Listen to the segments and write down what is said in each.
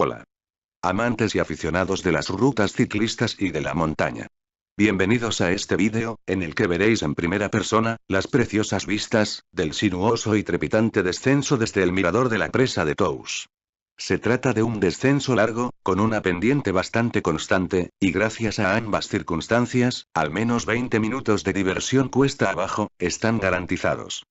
Hola. Amantes y aficionados de las rutas ciclistas y de la montaña. Bienvenidos a este vídeo, en el que veréis en primera persona, las preciosas vistas, del sinuoso y trepidante descenso desde el mirador de la presa de Tous. Se trata de un descenso largo, con una pendiente bastante constante, y gracias a ambas circunstancias, al menos 20 minutos de diversión cuesta abajo, están garantizados.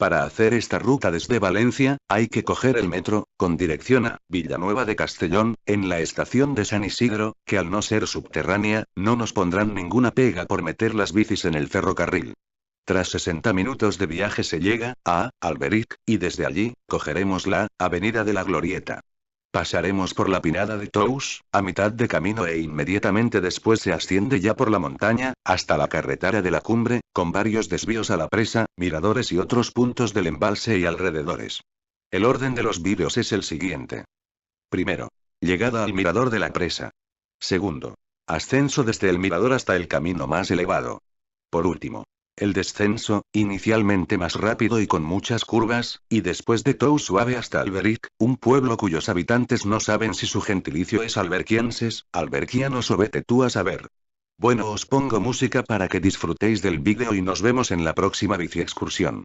Para hacer esta ruta desde Valencia, hay que coger el metro, con dirección a Villanueva de Castellón, en la estación de San Isidro, que al no ser subterránea, no nos pondrán ninguna pega por meter las bicis en el ferrocarril. Tras 60 minutos de viaje se llega a Alberic, y desde allí, cogeremos la Avenida de la Glorieta. Pasaremos por la Pinada de Tous, a mitad de camino e inmediatamente después se asciende ya por la montaña, hasta la carretera de la cumbre, con varios desvíos a la presa, miradores y otros puntos del embalse y alrededores. El orden de los vídeos es el siguiente. Primero. Llegada al mirador de la presa. Segundo. Ascenso desde el mirador hasta el camino más elevado. Por último. El descenso, inicialmente más rápido y con muchas curvas, y después de Tous suave hasta Alberic, un pueblo cuyos habitantes no saben si su gentilicio es alberquienses, alberquianos o vete tú a saber. Bueno, os pongo música para que disfrutéis del vídeo y nos vemos en la próxima bici excursión.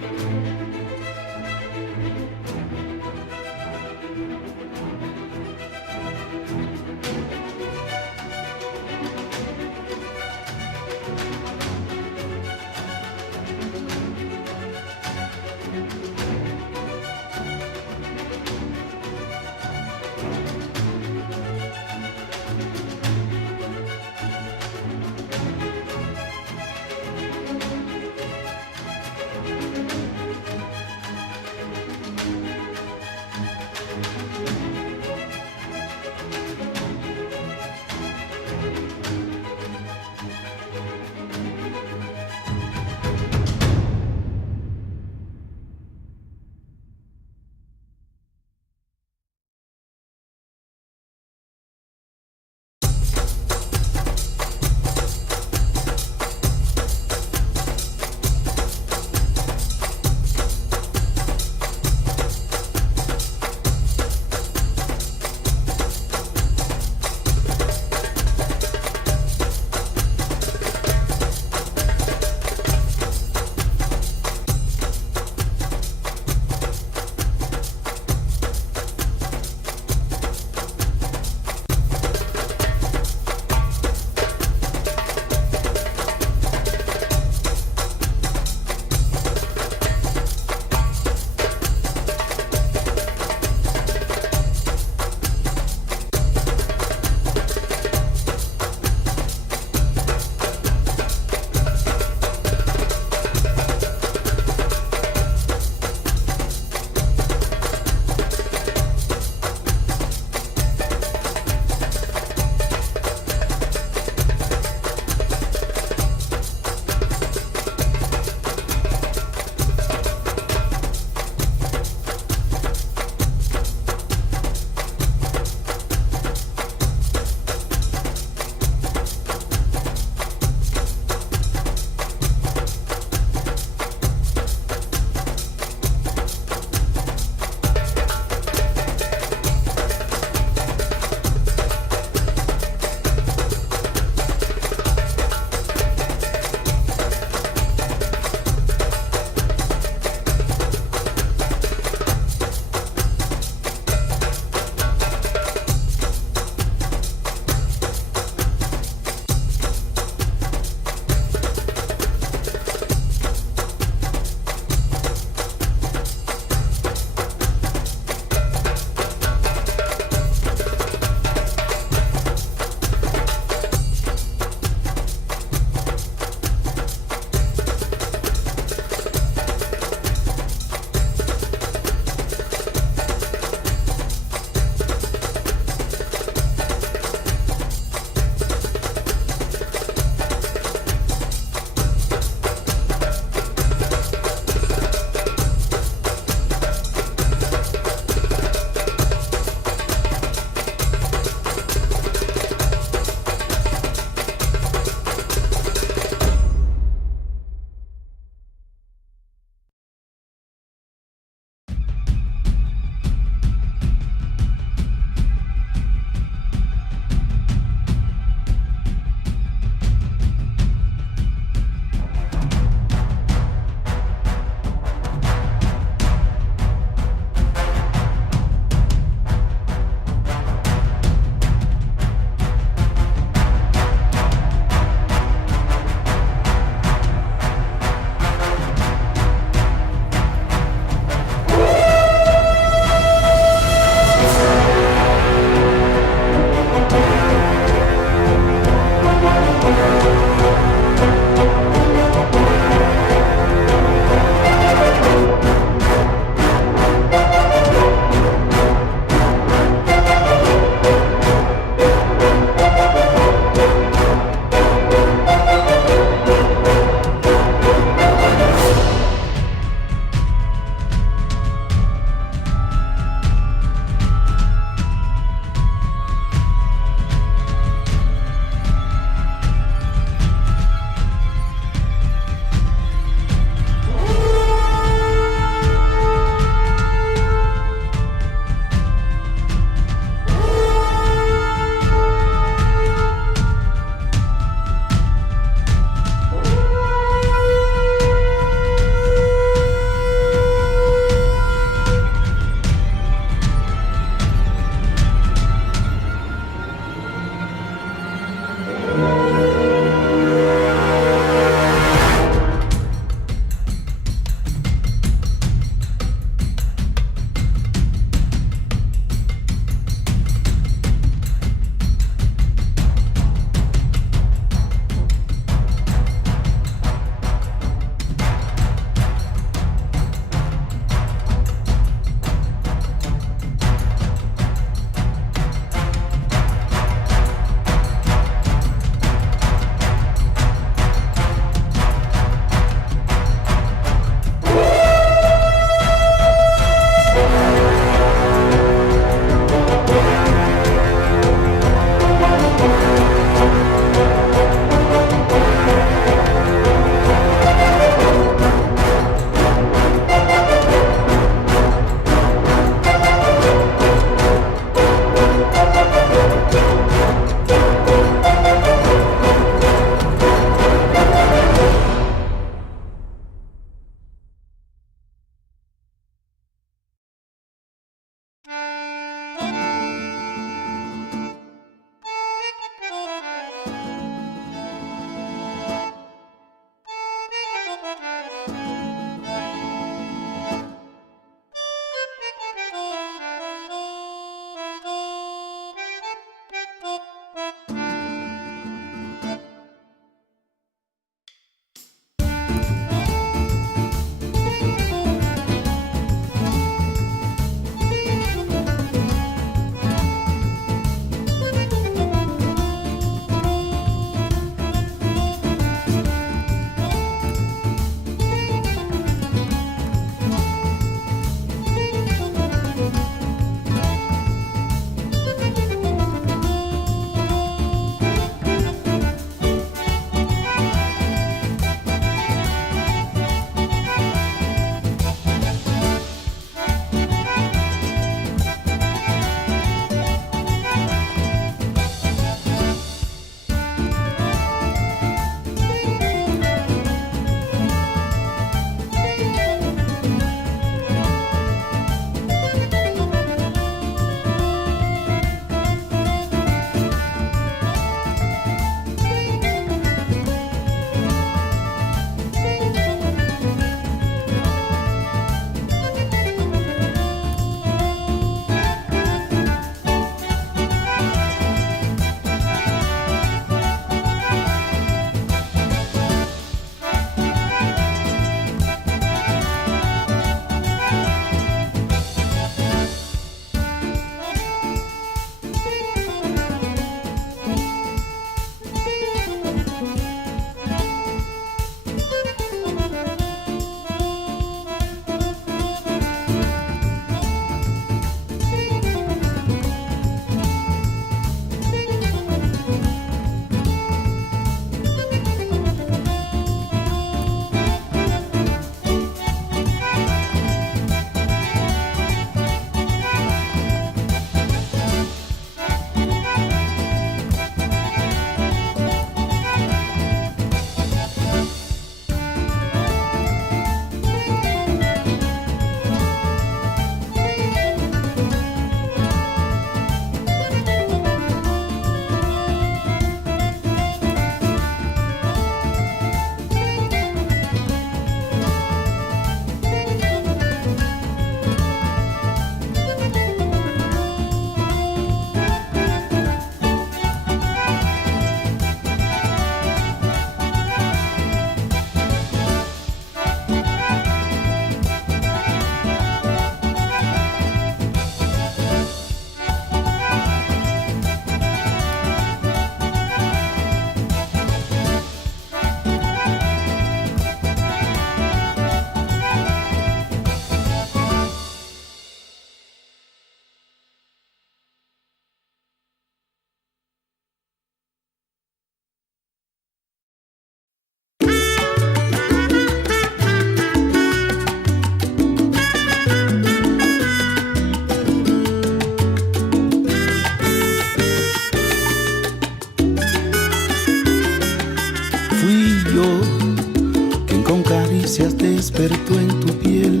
caricias despertó en tu piel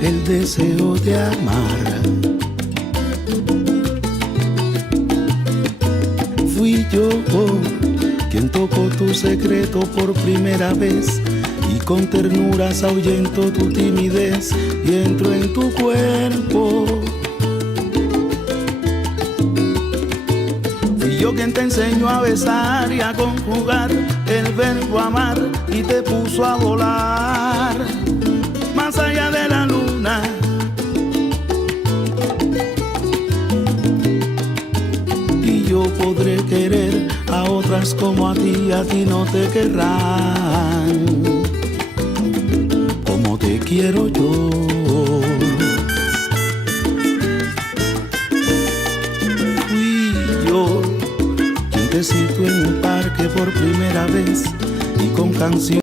el deseo de amar. Fui yo quien tocó tu secreto por primera vez y con ternuras ahuyentó tu timidez y entró en tu cuerpo. Fui yo quien te enseñó a besar y a conjugar el verbo amar y te puso a volar más allá de la luna. Y yo podré querer a otras como a ti no te querrán como te quiero yo. Fui yo quien te citó en un parque por primera vez y con canciones